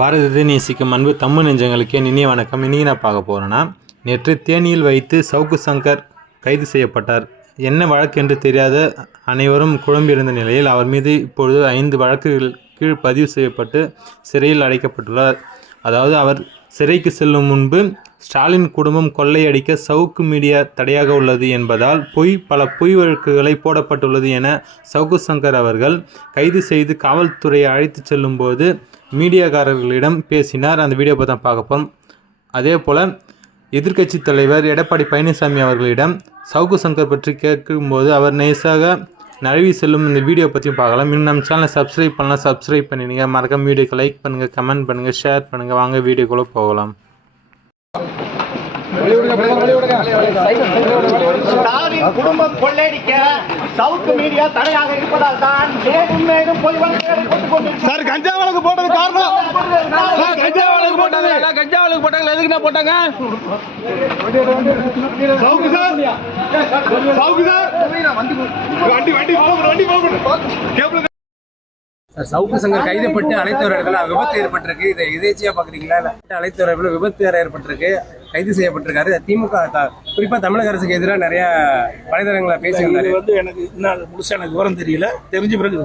பாரதத்தை நேசிக்கும் அன்பு தமிழ் நெஞ்சங்களுக்கு இனிய வணக்கம். இன்றைக்கி நான் பார்க்க போகிறேன்னா, நேற்று தேனியில் வைத்து சவுக்கு சங்கர் கைது செய்யப்பட்டார். என்ன வழக்கு என்று தெரியாத அனைவரும் குழம்பியிருந்த நிலையில் அவர் மீது இப்பொழுது 5 வழக்குகள் கீழ் பதிவு செய்யப்பட்டு சிறையில் அடைக்கப்பட்டுள்ளார். அதாவது அவர் சிறைக்கு செல்லும் முன்பு ஸ்டாலின் குடும்பம் கொள்ளையடிக்க சவுக்கு மீடியா தடையாக உள்ளது என்பதால் பல பொய் வழக்குகளை போடப்பட்டுள்ளது என சவுக்கு சங்கர் அவர்கள் கைது செய்து காவல்துறையை அழைத்து செல்லும்போது மீடியாக்காரர்களிடம் பேசினார். அந்த வீடியோ தான் பார்க்க போகிறோம். அதே போல் எதிர்க்கட்சி தலைவர் எடப்பாடி பழனிசாமி அவர்களிடம் சவுக்கு சங்கர் பற்றி கேட்கும்போது அவர் நைஸாக நழுவி செல்லும் இந்த வீடியோ பற்றியும் பார்க்கலாம். இன்னும் நம்ம சேனலை சப்ஸ்கிரைப் பண்ணலாம், சப்ஸ்கிரைப் பண்ணிடுங்க. மறக்காம வீடியோக்கு லைக் பண்ணுங்கள், கமெண்ட் பண்ணுங்கள், ஷேர் பண்ணுங்கள். வாங்க வீடியோக்குள்ளே போகலாம். குடும்பம் கொள்ளையடிக்க சவுக்கு மீடியா தடையாக இருப்பதால் தான் மேலும் மேலும் பொய் வழக்குகளை போட்டுக் கொண்டிருக்கிறார். சார் கஞ்சா வழக்கு போட்டது காரணம் சார் கஞ்சா வழக்கு போட்டாங்க எதுக்கு நான் போட்டாங்க சவுக்கு சார் வண்டி கேபிள் சவுக்கு சங்கர் கைதப்பட்டு அழைத்தவர்கள் விபத்து ஏற்பட்டிருக்கு. இதை எதேச்சியா பாக்குறீங்களா? அழைத்தவர்கள் விபத்து ஏற்பட்டிருக்கு, கைது செய்யப்பட்டிருக்காரு. திமுக குறிப்பா தமிழக அரசுக்கு எதிராக நிறைய வலைதளங்களை பேசியிருந்தாரு. எனக்கு இன்னும் முழுசா எனக்கு விவரம் தெரியல, தெரிஞ்ச பிறகு